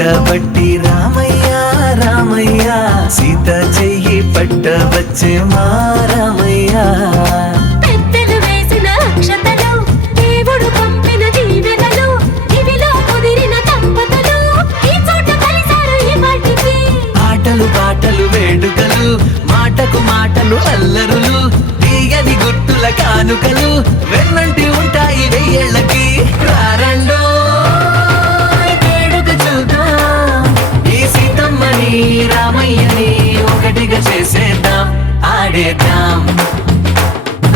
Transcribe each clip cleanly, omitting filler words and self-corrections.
పట్టబట్టి రామయ్య రామయ్య సీత చెయ్యి పట్టవచ్చే మా రామయ్య పెద్దలు వేసిన అక్షతలు దేవుడు పంపిన దీవెనలు ఇవిలో కుదిరిన దంపతులు ఈ చోట కలిసారు ఈ వాటికి ఆటలు పాటలు వేడుకలు మాటకు మాటలు అల్లరులు తీయని గుర్తుల కానుకలు వెన్నంటి ఉంటాయి వెయ్యేళ్ళకి రారండో వేడుక చూద్దాం ఈ సీతమ్మని రామయ్యని ఒకటిగా చేసేద్దాం ఆడేద్దాం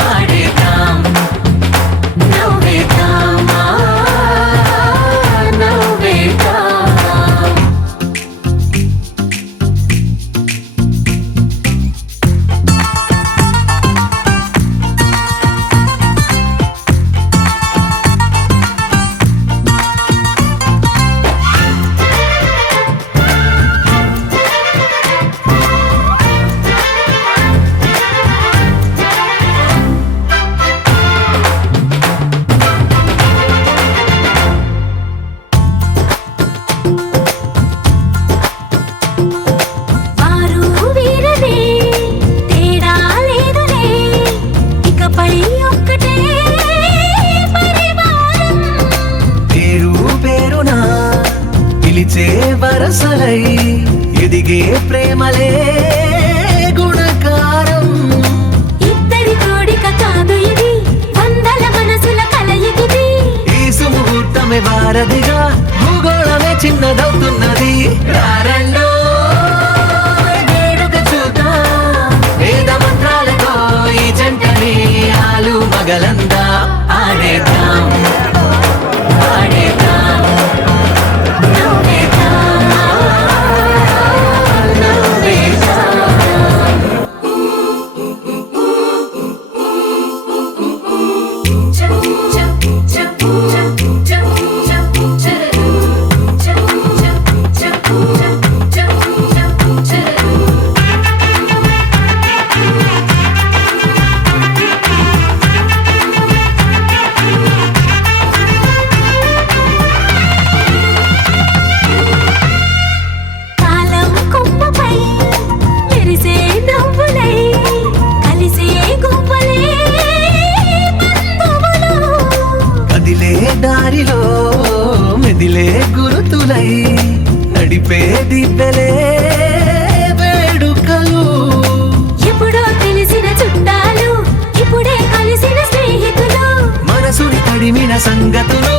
ఆడేద్దాం నవ్వేద్దాం నవ్వేద్దాం పిలిచే వరసలై ఎదిగే ప్రేమలే గుణకారం ఇద్దరి కోడిక కాదు ఇది వందల మనసుల కలయికిది ఈ సుముహూర్తమే వారధిగా భూగోళమే చిన్నదవుతున్నది రారండో వేడుక చూద్దాం వేద మంత్రాలతో ఈ జంటని ఆలు మగలందా ఆడేద్దాం ఆడేద్దాం దారిలో మెదిలే గురుతులై నడిపే దివ్వెలే వేడుకలు ఎప్పుడో తెలిసిన చుట్టాలు ఇప్పుడే కలిసిన స్నేహితులు మనసుని తడిమిన సంగతులు